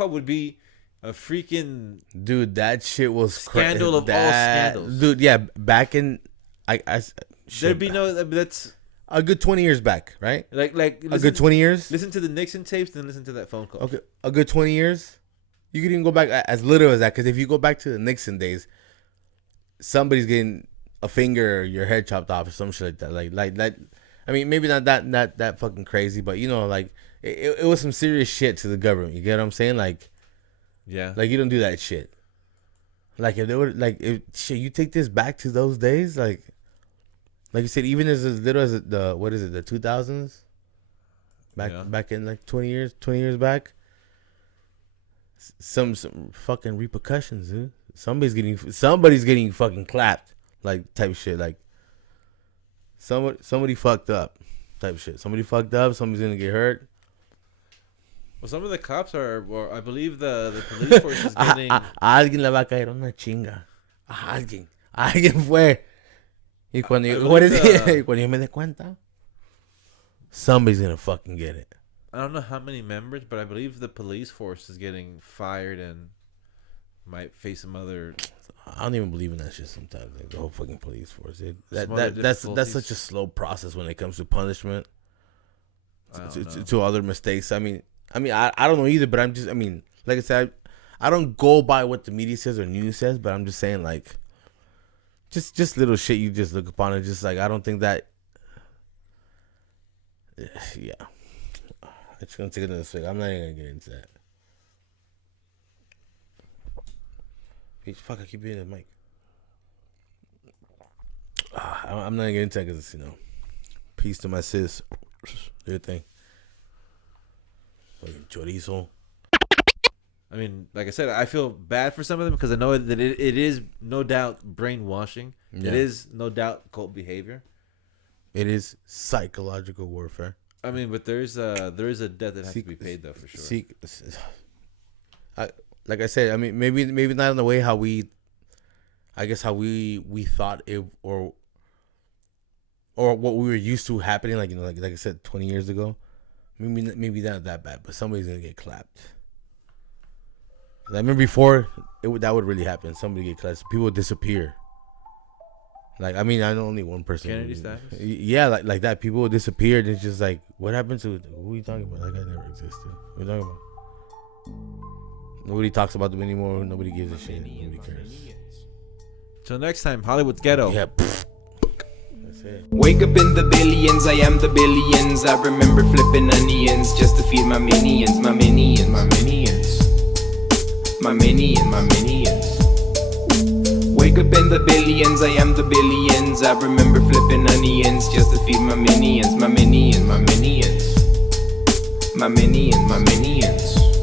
would be a freaking dude. That shit was scandal of all scandals, dude. Yeah, back in there'd be no. That's a good 20 years back, right? Like a good 20 years. Listen to the Nixon tapes, then listen to that phone call. Okay, a good 20 years. You could even go back as little as that, because if you go back to the Nixon days, somebody's getting a finger or your head chopped off or some shit like that. Like that. I mean, maybe not that fucking crazy, but you know, like it was some serious shit to the government. You get what I'm saying? Like, yeah, like you don't do that shit. Like if they were like, if shit, you take this back to those days, like you said, even as little as the 2000s, back in like 20 years back, some fucking repercussions, dude. Somebody's getting fucking clapped, like type of shit, like somebody fucked up, type of shit. Somebody fucked up. Somebody's gonna get hurt. Well, some of the cops are, well, I believe the police force is getting. A alguien le va a caer una chinga. A alguien fue. Y cuando yo me dé cuenta, somebody's gonna fucking get it. I don't know how many members, but I believe the police force is getting fired and might face some other. I don't even believe in that shit sometimes. Like the whole fucking police force. That's such a slow process when it comes to punishment. To other mistakes. I mean, I don't know either, but like I said, I don't go by what the media says or news says, but I'm just saying, like, just little shit you just look upon and just like, I don't think that. Yeah, it's gonna take another second. I'm not even gonna get into that. Fuck, I keep hitting the mic. I'm not gonna get into that because, peace to my sis. Do your thing. Fucking chorizo. I mean, like I said, I feel bad for some of them because I know that it is no doubt brainwashing. Yeah. It is no doubt cult behavior. It is psychological warfare. I mean, but there is a debt that has to be paid though, for sure. Like I said, I mean, maybe not in the way how we thought it, or what we were used to happening, like, you know, like I said 20 years ago. Maybe not that bad, but somebody's gonna get clapped. I remember before that would really happen. Somebody get clapped, people would disappear. Like, I mean, I know only one person. Kennedy status? Yeah, like that. People would disappear, and it's just like, what happened to? Who are you talking about? That guy never existed. What are you talking about? Nobody talks about them anymore. Nobody gives a shit. Nobody cares. Till next time, Hollywood's Ghetto. Yeah. That's it. Wake up in the billions, I am the billions. I remember flipping onions just to feed my minions, my minions, my minions, my minions, my minions. Wake up in the billions, I am the billions. I remember flipping onions just to feed my minions, my minions, my minions, my minions, my minions.